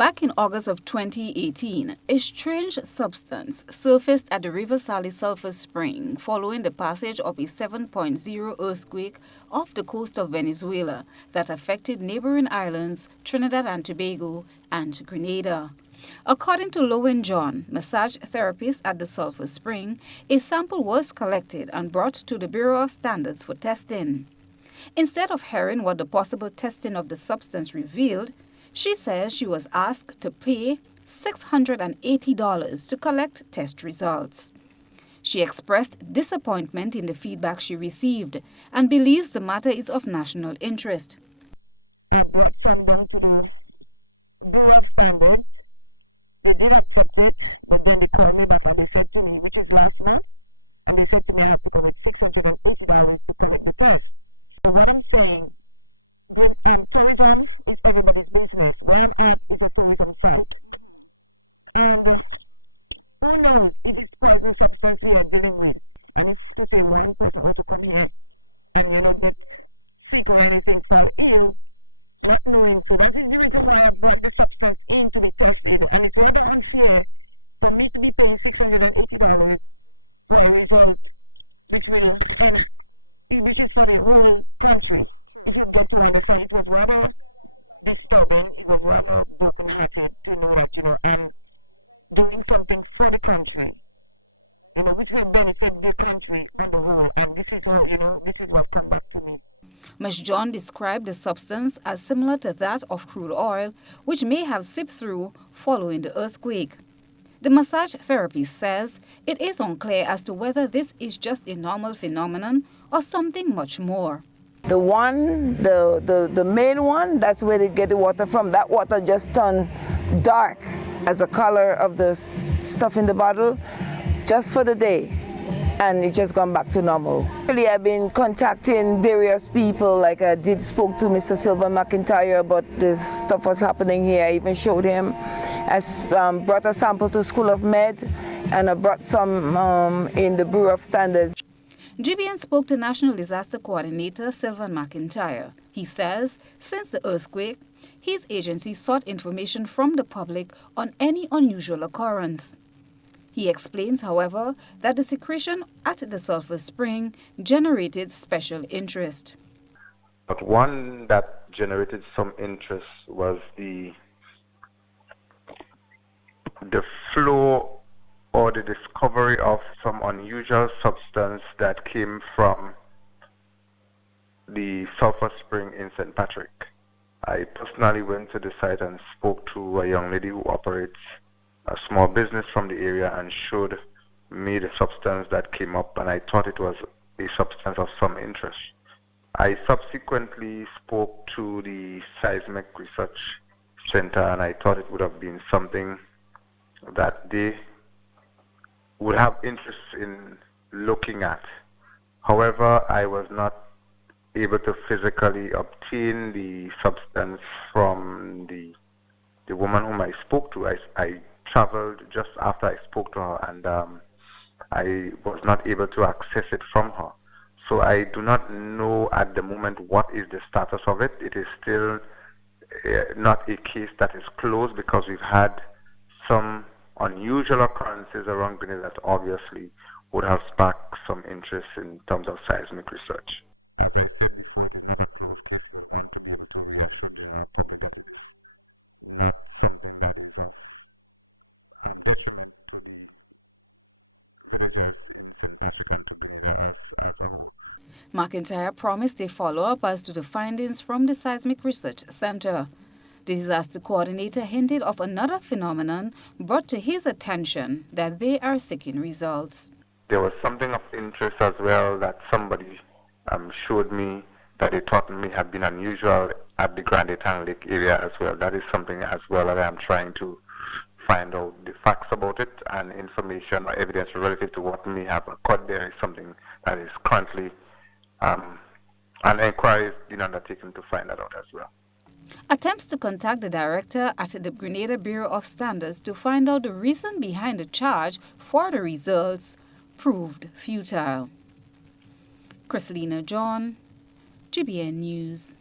Back in August of 2018, a strange substance surfaced at the River Sally sulfur spring following the passage of a 7.0 earthquake off the coast of Venezuela that affected neighboring islands Trinidad and Tobago and Grenada. According to Lowen John, massage therapist at the sulfur spring, a sample was collected and brought to the Bureau of Standards for testing. Instead of hearing what the possible testing of the substance revealed, she says she was asked to pay $680 to collect test results. She expressed disappointment in the feedback she received and believes the matter is of national interest. Ms. John described the substance as similar to that of crude oil, which may have seeped through following the earthquake. The massage therapist says it is unclear as to whether this is just a normal phenomenon or something much more. The main one, that's where they get the water from. That water just turned dark as the color of the stuff in the bottle just for the day. And it just gone back to normal. Really, I've been contacting various people, like I spoke to Mr. Silver McIntyre about this stuff was happening here. I even showed him. I brought a sample to School of Med, and I brought some in the Bureau of Standards. GBN spoke to National Disaster Coordinator Sylvan McIntyre. He says since the earthquake, his agency sought information from the public on any unusual occurrence. He explains, however, that the secretion at the sulfur spring generated special interest. But one that generated some interest was the flow or the discovery of some unusual substance that came from the sulfur spring in St. Patrick. I personally went to the site and spoke to a young lady who operates a small business from the area and showed me the substance that came up, and I thought it was a substance of some interest. I subsequently spoke to the Seismic Research Center, and I thought it would have been something that they would have interest in looking at. However, I was not able to physically obtain the substance from the woman whom I spoke to. I traveled just after I spoke to her, and I was not able to access it from her. So I do not know at the moment what is the status of it. It is still not a case that is closed, because we've had some unusual occurrences around Grenada that obviously would have sparked some interest in terms of seismic research. McIntyre promised a follow-up as to the findings from the Seismic Research Center. The disaster coordinator hinted of another phenomenon brought to his attention that they are seeking results. There was something of interest as well that somebody showed me that they thought may have been unusual at the Grand Etan Lake area as well. That is something as well that I am trying to find out the facts about it, and information or evidence relative to what may have occurred there is something that is currently an inquiry is being undertaken to find that out as well. Attempts to contact the director at the Grenada Bureau of Standards to find out the reason behind the charge for the results proved futile. Christelina John, GBN News.